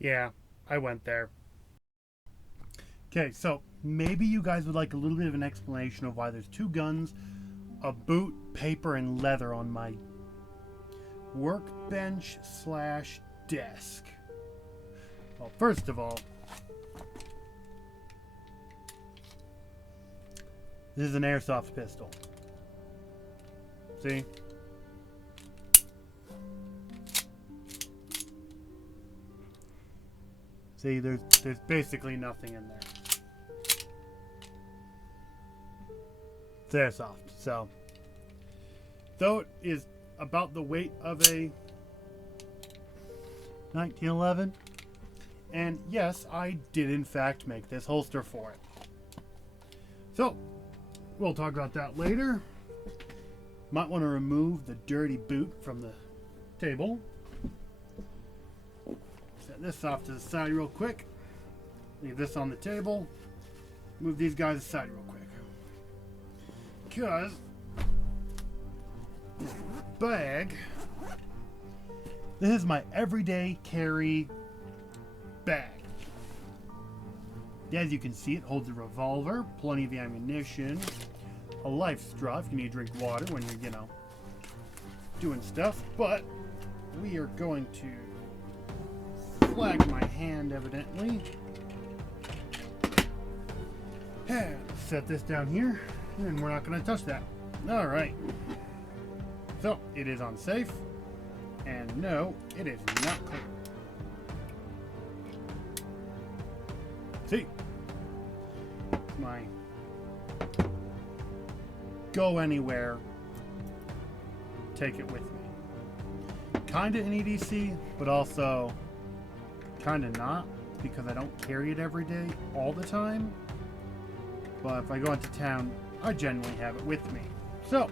Yeah, I went there. Okay, so maybe you guys would like a little bit of an explanation of why there's two guns, a boot, paper, and leather on my workbench slash desk. Well, first of all, this is an airsoft pistol. See? See, there's basically nothing in there. It's airsoft, so though it is about the weight of a 1911, and yes, I did in fact make this holster for it. So, we'll talk about that later. Might want to remove the dirty boot from the table. Set this off to the side real quick. Leave this on the table. Move these guys aside real quick. Because this bag, this is my everyday carry bag. As you can see, it holds a revolver, plenty of ammunition, a life straw if you need to drink water when you're, doing stuff. But we are going to flag my hand, evidently. And set this down here, and we're not going to touch that. All right. So, it is unsafe, and no, it is not clear. See? My go anywhere, take it with me. Kinda in EDC, but also kinda not, because I don't carry it every day, all the time. But if I go into town, I generally have it with me. So,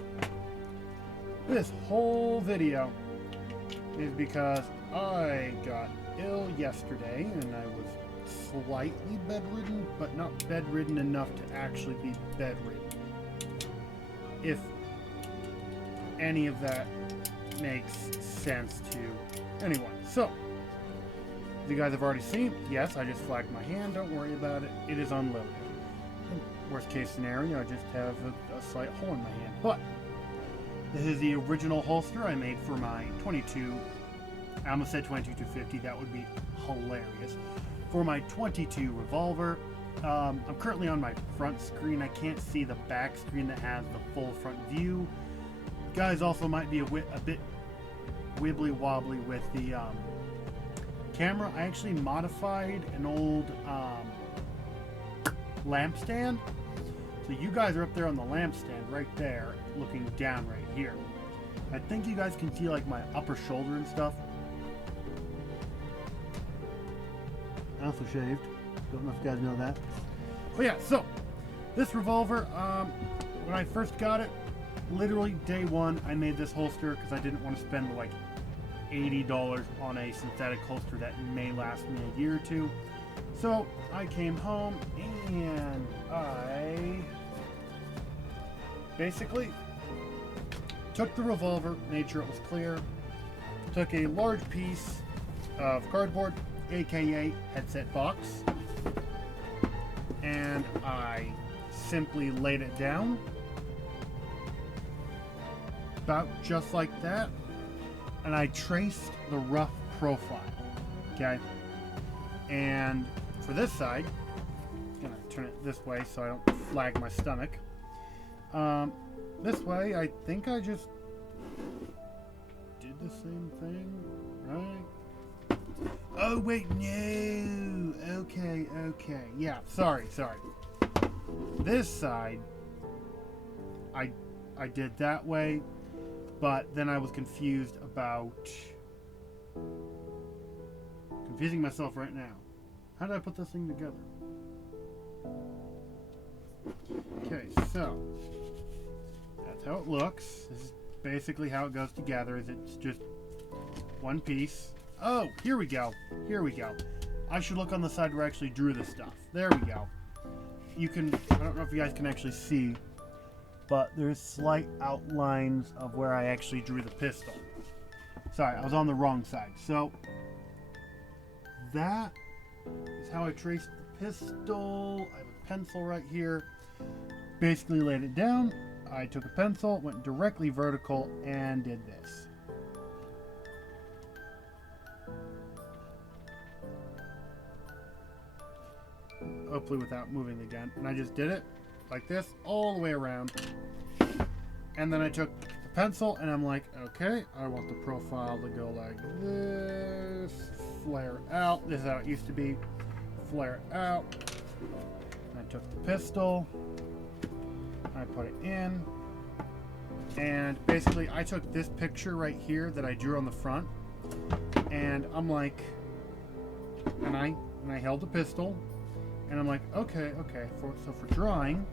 this whole video is because I got ill yesterday, and I was slightly bedridden, but not bedridden enough to actually be bedridden. If any of that makes sense to anyone. So, as you guys have already seen, yes, I just flagged my hand. Don't worry about it. It is unloaded. Worst case scenario, I just have a slight hole in my hand. But this is the original holster I made for my 22. I almost said 22-250. That would be hilarious. For my 22 revolver. I'm currently on my front screen. I can't see the back screen that has the full front view. Guys also might be a bit wibbly wobbly with the camera. I actually modified an old lamp stand. So you guys are up there on the lamp stand right there, looking down right here. I think you guys can see like my upper shoulder and stuff. I also shaved. Don't know if you guys know that. But yeah, so this revolver, when I first got it, literally day one, I made this holster because I didn't want to spend like $80 on a synthetic holster that may last me a year or two. So I came home and I basically took the revolver, made sure it was clear, took a large piece of cardboard, aka headset box, and I simply laid it down about just like that, and I traced the rough profile. Okay, and for this side, I'm gonna turn it this way so I don't flag my stomach. This way, I think I just did the same thing, right? Oh wait, no. Okay. Yeah, sorry. This side, I did that way, but then I was confused about confusing myself right now. How did I put this thing together? Okay, so that's how it looks. This is basically how it goes together. Is it's just one piece. Oh, here we go. I should look on the side where I actually drew this stuff. There we go. You can, I don't know if you guys can actually see, but there's slight outlines of where I actually drew the pistol. Sorry, I was on the wrong side. So, that is how I traced the pistol. I have a pencil right here. Basically laid it down. I took a pencil, went directly vertical, and did this. Hopefully without moving the gun. And I just did it like this all the way around. And then I took the pencil and I'm like, okay, I want the profile to go like this. Flare out. This is how it used to be. Flare out. I took the pistol. I put it in. And basically I took this picture right here that I drew on the front. And I'm like, and I held the pistol. And I'm like, okay. So for drawing,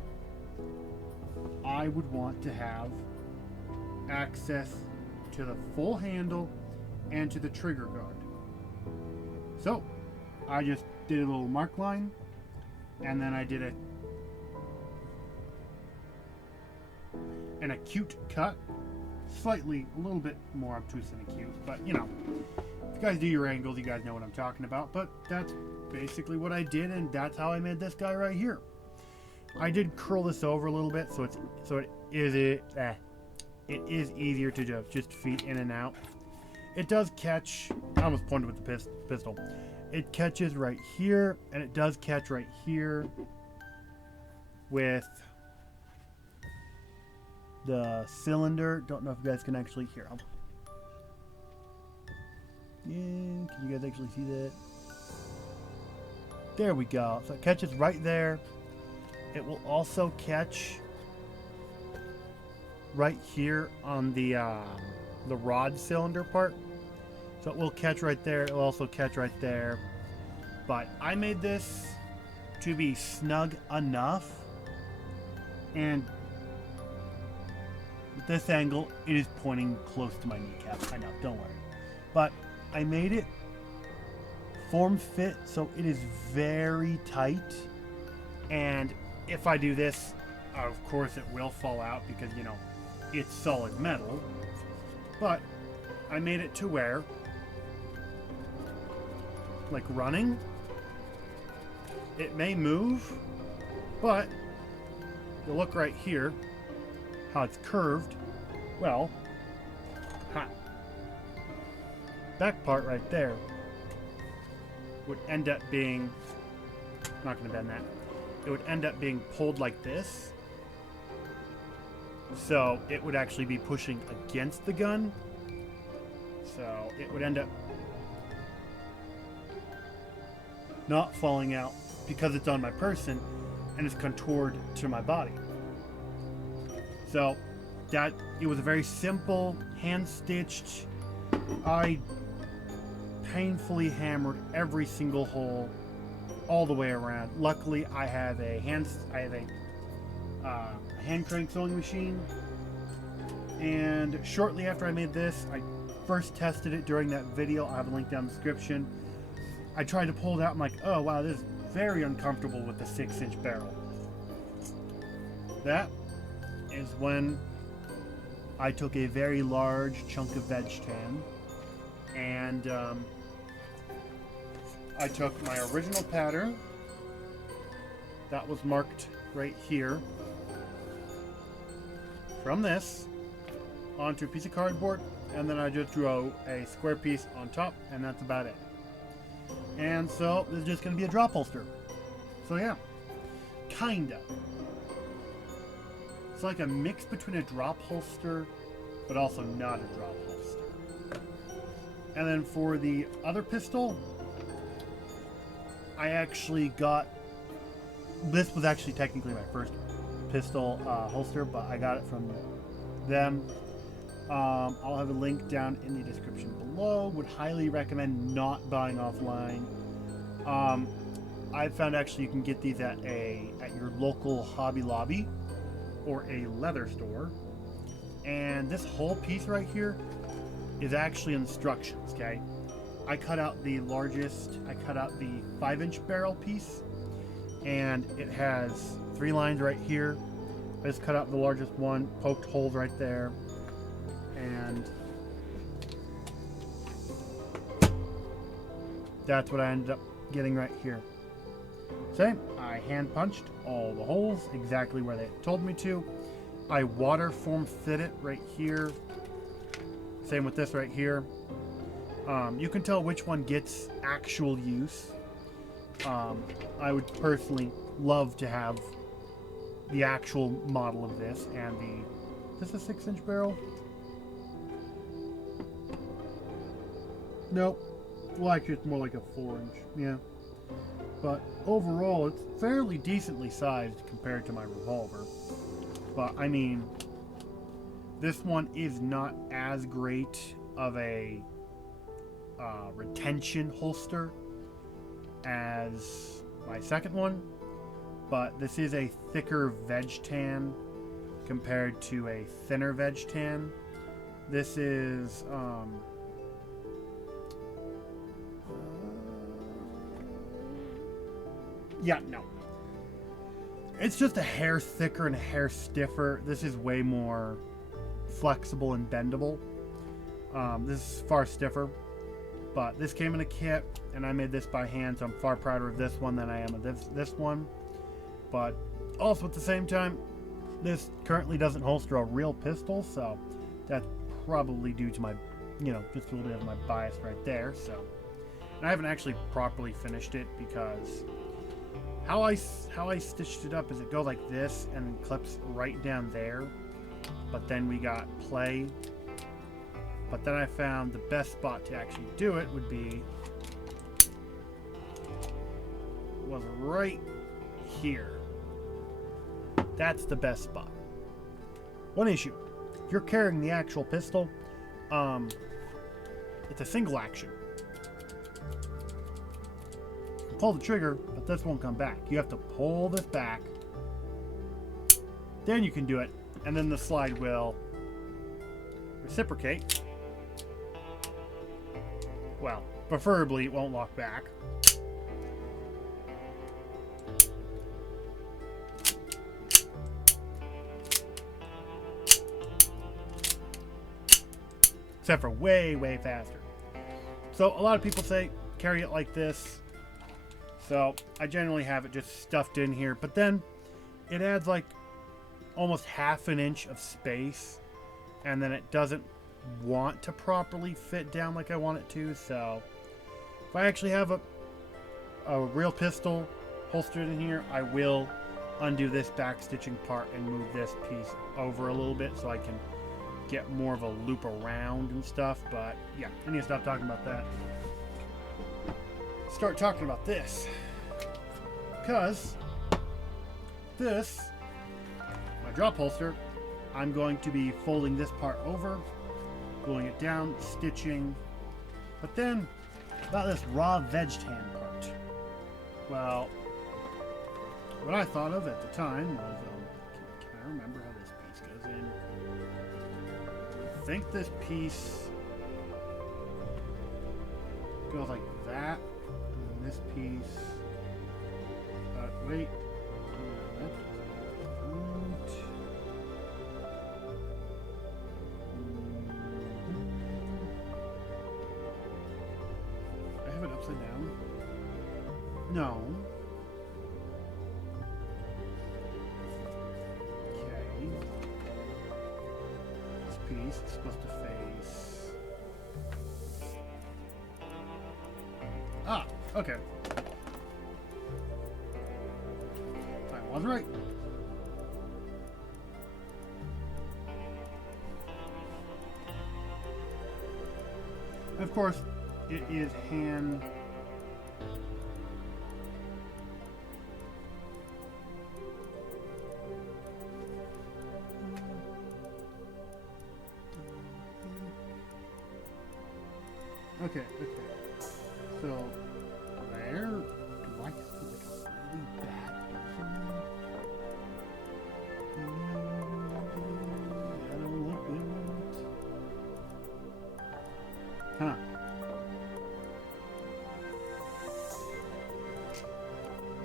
I would want to have access to the full handle and to the trigger guard. So I just did a little mark line, and then I did an acute cut, slightly a little bit more obtuse than acute, but you know, if you guys do your angles, you guys know what I'm talking about. But that's basically what I did, and that's how I made this guy right here. I did curl this over a little bit, so it is easier to just feed in and out. It does catch. I almost pointed with the pistol. It catches right here, and it does catch right here with the cylinder. Don't know if you guys can actually hear. Yeah, can you guys actually see that? There we go. So it catches right there. It will also catch right here on the rod cylinder part. So it will catch right there. It will also catch right there. But I made this to be snug enough, and with this angle, it is pointing close to my kneecap. I know, don't worry. But I made it form fit, so it is very tight. And if I do this, of course it will fall out because, you know, it's solid metal. But I made it to where, like running, it may move, but you look right here, how it's curved. Well, that part right there would end up being, I'm not going to bend that, it would end up being pulled like this. So it would actually be pushing against the gun. So it would end up not falling out because it's on my person and it's contoured to my body. So that, it was a very simple, hand-stitched. I painfully hammered every single hole all the way around. Luckily, I have a hand crank sewing machine, and shortly after I made this, I first tested it during that video. I have a link down in the description. I tried to pull it out. I'm like, oh wow, this is very uncomfortable with the 6-inch barrel. That is when I took a very large chunk of veg tan, and I took my original pattern that was marked right here from this onto a piece of cardboard, and then I just drew a square piece on top, and that's about it. And so this is just going to be a drop holster. So yeah, kinda. It's like a mix between a drop holster but also not a drop holster. And then for the other pistol, I actually got, this was actually technically my first pistol holster, but I got it from them. I'll have a link down in the description below. Would highly recommend not buying offline. I found actually you can get these at your local Hobby Lobby or a leather store. And this whole piece right here is actually instructions, okay? I cut out the 5-inch barrel piece, and it has 3 lines right here. I just cut out the largest one, poked holes right there, and that's what I ended up getting right here. Same, I hand punched all the holes exactly where they told me to. I water form fit it right here. Same with this right here. You can tell which one gets actual use. I would personally love to have the actual model of this and the... Is this a 6-inch barrel? Nope. Well, actually, it's more like a 4-inch. Yeah. But overall, it's fairly decently sized compared to my revolver. But, I mean, this one is not as great of a retention holster as my second one. But this is a thicker veg tan compared to a thinner veg tan. This is... yeah, no. It's just a hair thicker and a hair stiffer. This is way more flexible and bendable. This is far stiffer. But this came in a kit, and I made this by hand, so I'm far prouder of this one than I am of this one. But also at the same time, this currently doesn't holster a real pistol, so that's probably due to my, just a little bit of my bias right there. So, and I haven't actually properly finished it because how I stitched it up is it goes like this and clips right down there. But then we got play. But then I found the best spot to actually do it was right here. That's the best spot. One issue: if you're carrying the actual pistol, it's a single action. You can pull the trigger, but this won't come back. You have to pull this back, then you can do it, and then the slide will reciprocate. Well, preferably it won't lock back. Except for way, way faster. So a lot of people say carry it like this. So I generally have it just stuffed in here. But then it adds like almost half an inch of space. And then it doesn't want to properly fit down like I want it to. So if I actually have a real pistol holstered in here, I will undo this back stitching part and move this piece over a little bit so I can get more of a loop around and stuff. But yeah, I need to stop talking about that. Start talking about this, because this, my drop holster, I'm going to be folding this part over, gluing it down, stitching. But then about this raw veg tan part, well, what I thought of at the time was, can I remember how this piece goes in? I think this piece goes like that, and this piece, wait, I have it upside down? No. Okay. This piece is supposed to face... Ah, okay. I was right. Of course, it is hand... Okay. So, there... Do I have like a really bad picture? That don't look good. Huh.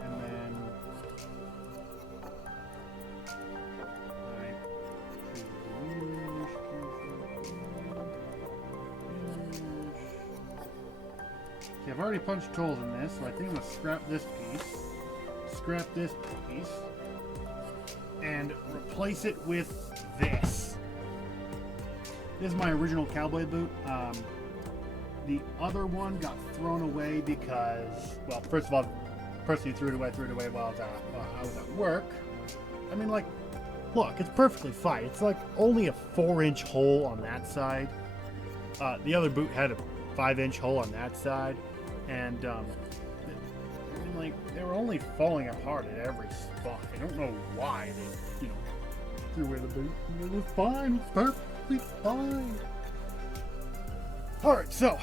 And then... See, I've already punched holes in this, so I think I'm going to scrap this piece. Scrap this piece. And replace it with this. This is my original cowboy boot. The other one got thrown away because, well, first of all, the person who threw it away while I was at work. I mean, like, look, it's perfectly fine. It's like only a 4-inch hole on that side. The other boot had a 5-inch hole on that side, and I mean, like, they were only falling apart at every spot. I don't know why they, threw away the boot. It was fine, perfectly fine. All right, so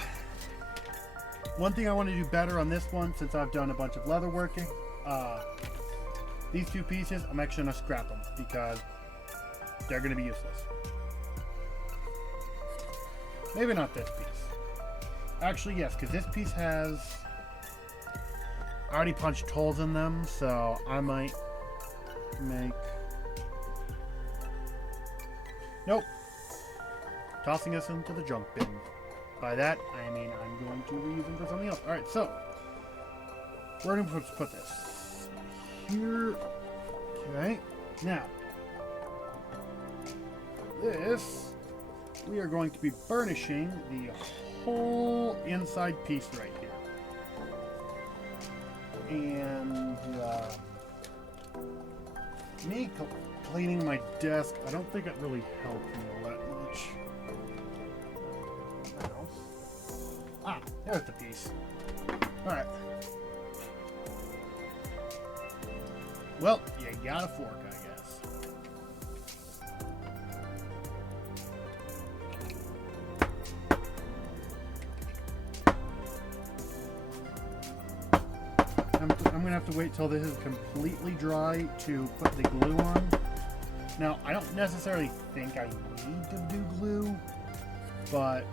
one thing I want to do better on this one, since I've done a bunch of leather working, these two pieces, I'm actually going to scrap them because they're going to be useless. Maybe not this piece. Actually, yes, because this piece has... I already punched holes in them, so I might make... Nope. Tossing us into the junk bin. By that, I mean I'm going to reuse them for something else. Alright, so where do we put this? Here. Okay. Now, this, we are going to be burnishing the whole inside piece right here. And me cleaning my desk, I don't think it really helped me all that much. Ah, there's the piece. Alright. Well, you got a fork, I guess. I'm gonna have to wait till this is completely dry to put the glue on. Now, I don't necessarily think I need to do glue, but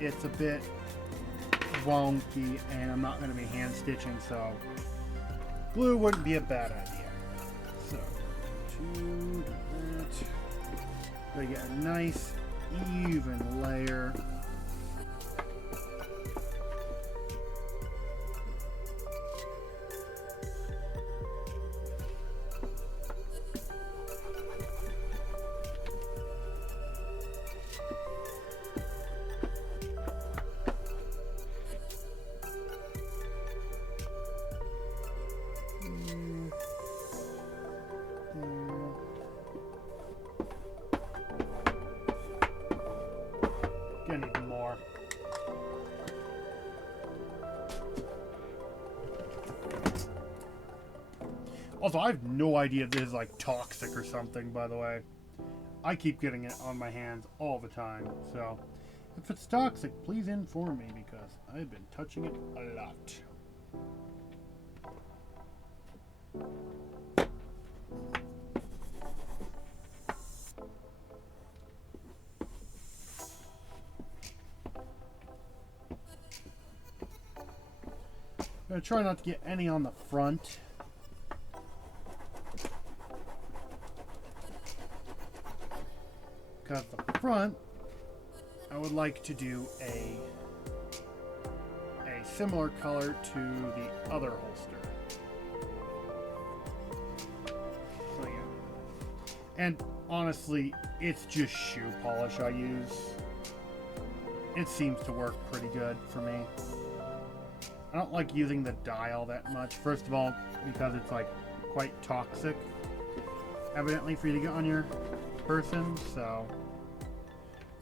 it's a bit wonky and I'm not going to be hand stitching, so glue wouldn't be a bad idea. So, do that. We get a nice even layer. Gonna need more. Also, I have no idea if this is like toxic or something, by the way. I keep getting it on my hands all the time, so if it's toxic, please inform me because I've been touching it a lot. I'm gonna try not to get any on the front. Because the front, I would like to do a similar color to the other holster. So yeah. And honestly, it's just shoe polish I use. It seems to work pretty good for me. I don't like using the dye all that much. First of all, because it's like quite toxic, evidently, for you to get on your person, so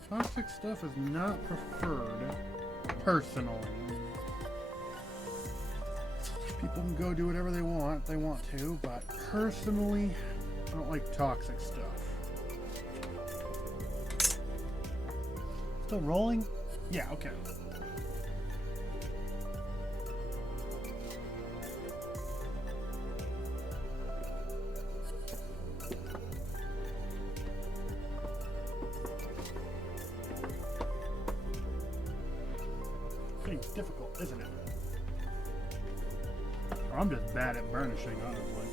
toxic stuff is not preferred personally. People can go do whatever they want if they want to, but personally, I don't like toxic stuff. Still rolling? Yeah, okay. Difficult, isn't it? Or I'm just bad at burnishing, honestly.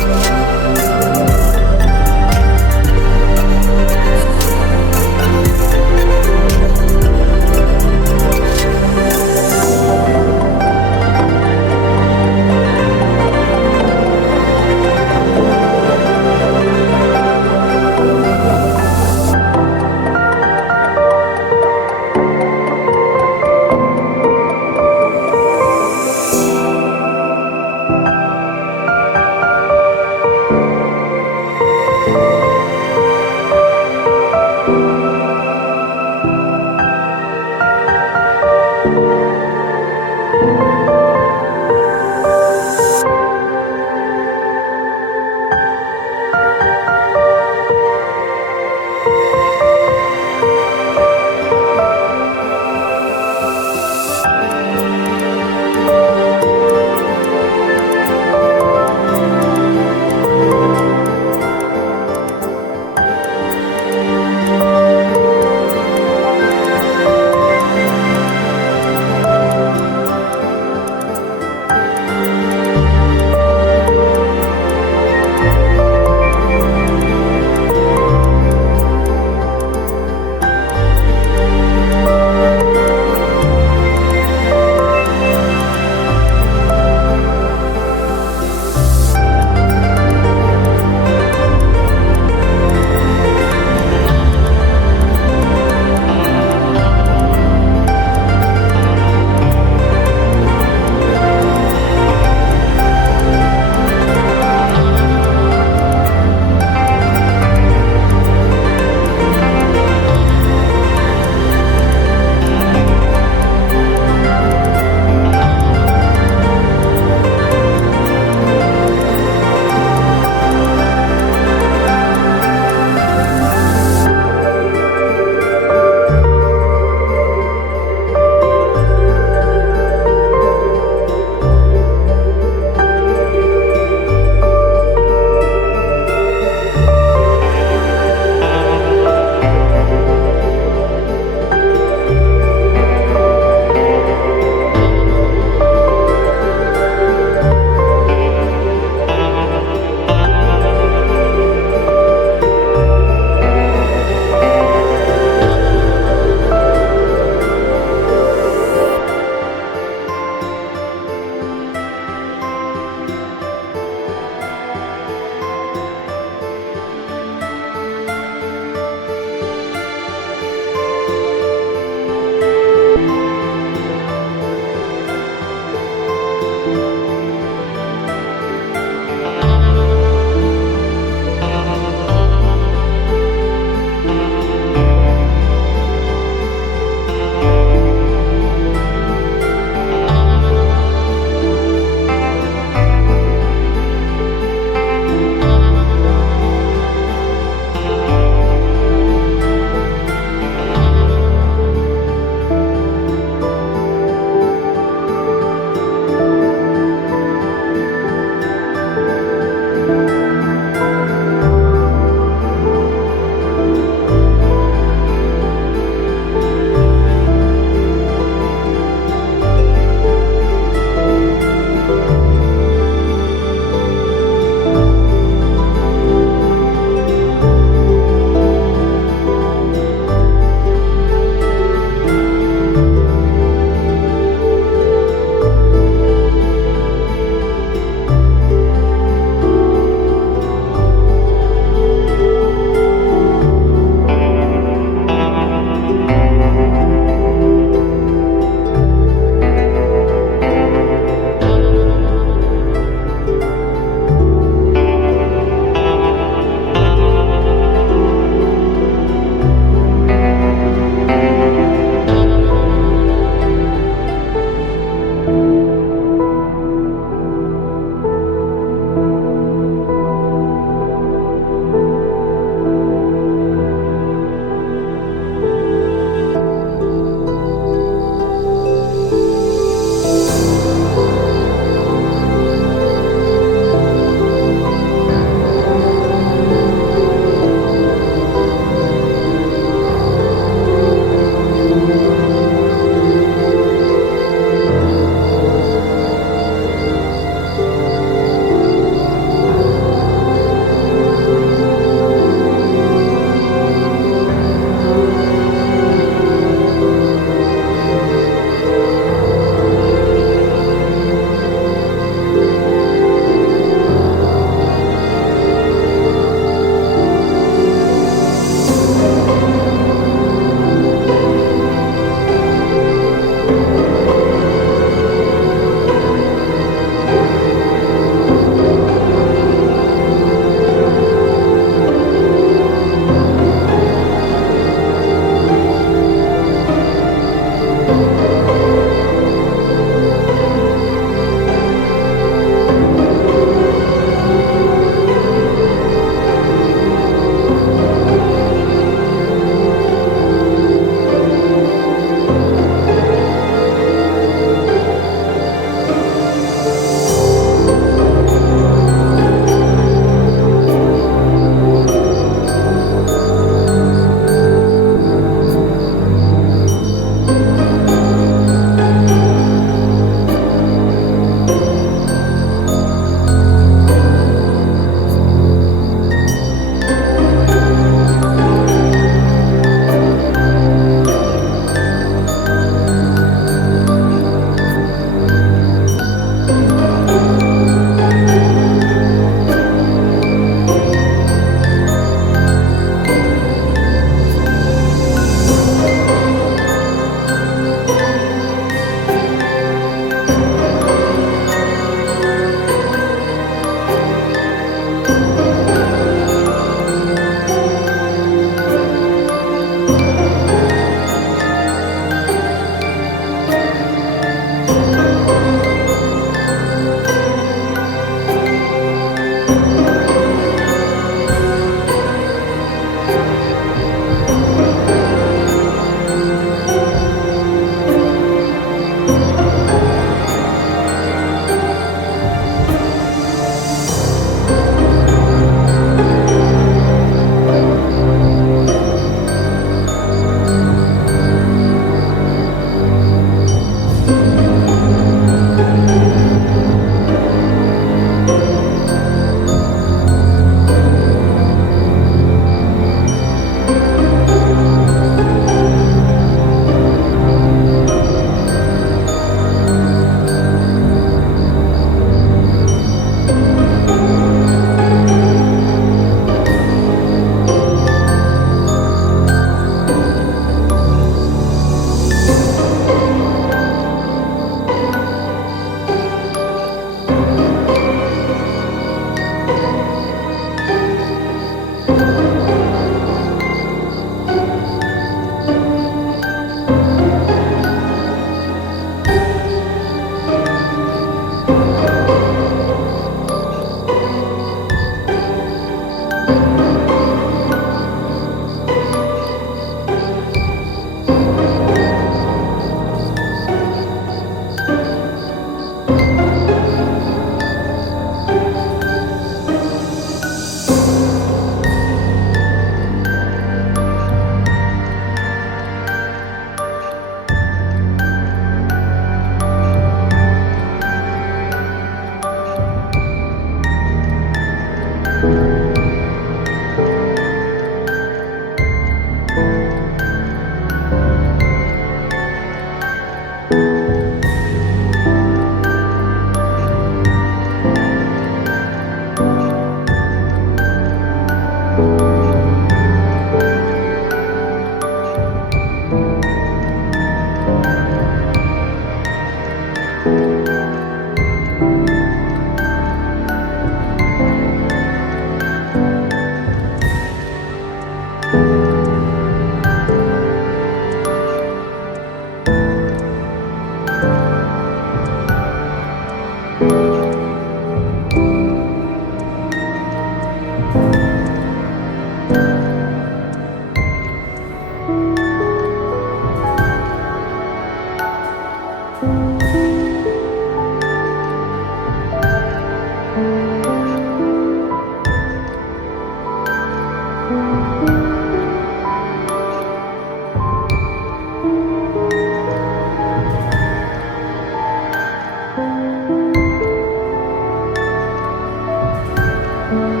Bye.